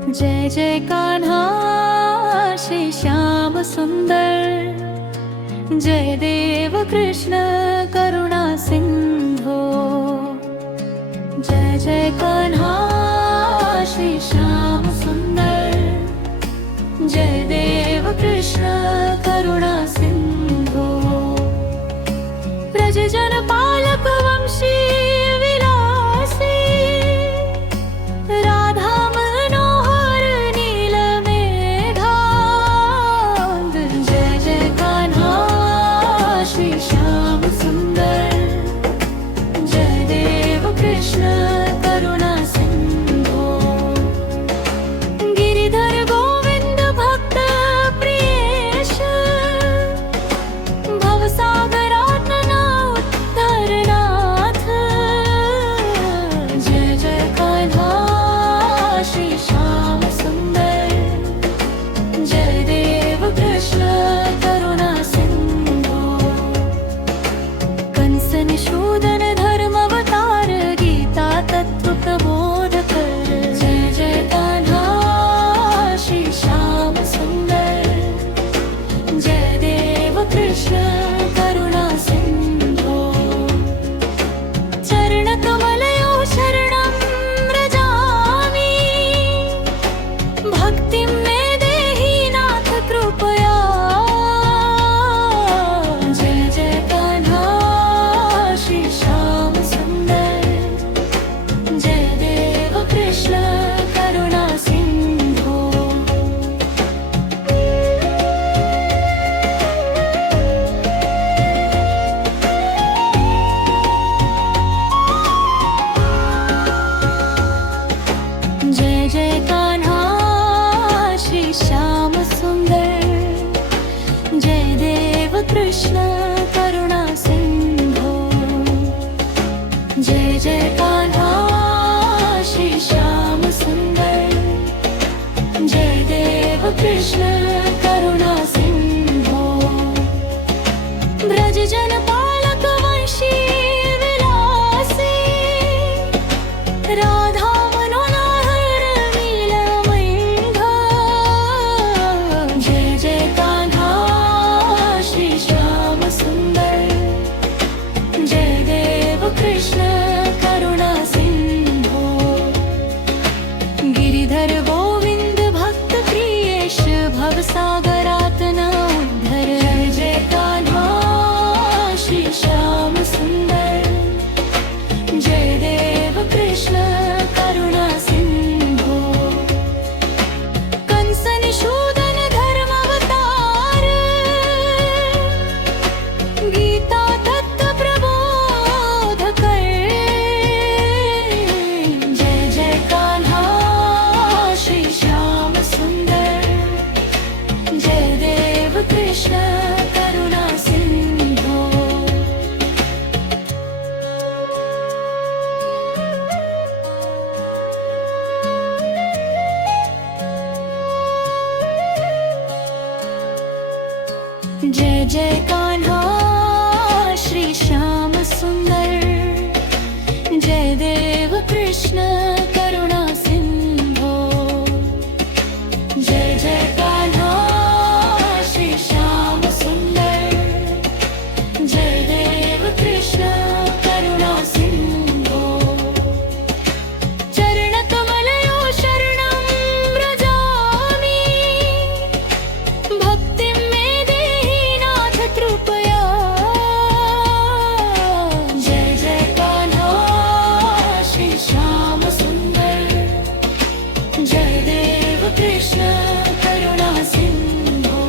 जय जय कान्हा श्री श्याम सुंदर, जय देव कृष्ण करुणा सिंधो। जय जय कान्हा श्री श्याम सुंदर, जय देव कृष्ण करुणा सिंधो। ब्रज जन पालक वंशी विलासी, राधा मनोहर नील मेघा। जय जय कान्हा श्री श्याम सुंदर, जय देव कृष्ण करुणा सिंधो। गिरिधर गोविंद भक्त प्रियेश, भवसागरातना उद्धरनाथ। जय जय कान्हा श्री श्याम सुंदर, जय देव कृष्ण करुणा सिंधो। कंस निषूदन धर्मावतार, गीता तत्व प्रबोधक। जय जय कान्हा श्री श्याम सुंदर, जय देव कृष्ण करुणा सिंधो। चरण कमलयो शरणं व्रजामि, भक्तिं मे देहि नाथ कृपया। जय जय कान्हा श्री श्याम सुंदर, जय देव कृष्ण करुणा सिंधो। जय जय कान्हा श्री श्याम सुंदर, जय देव कृष्ण करुणा सिंधो। जय जय कान्हा श्री श्याम सुंदर, जय देव कृष्ण करुणा सिंधो। ब्रज जन पालक वंशी विलासी, राधा मनोहर नील मेघा। जय जय कान्हा श्री श्याम सुंदर, जय देव कृष्ण करुणा सिंधो। गिरिधर गोविंद भक्त प्रियेश, भवसागरात न उद्धर। जय जय कान्हा श्री श्याम सुंदर, जय देव कृष्ण करुणा सिंधो। कंस निषूदन धर्मावतार, गीता तत्व प्रबोधक। जय जय कान्हा श्री श्याम सुंदर, जय देव कृष्ण करुणा सिंधो। जय जय कान्हा श्री श्याम सुंदर, जय देव कृष्ण करुणा सिंधो। जय जय कान्हा श्री श्याम सुंदर, जय देव कृष्ण करुणा सिंधो। चरण कमलयो शरणं व्रजामि, भक्तिं मे देहि नाथ कृपया। जय जय कान्हा श्री श्याम सुंदर, जय देव कृष्ण करुणा सिंधो।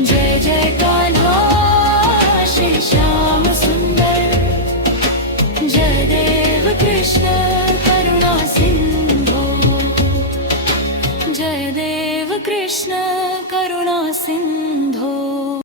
जय जय कान्हा श्री श्याम सुंदर, जय देव कृष्ण करुणा सिंधो। जय देव कृष्ण करुणा सिंधो।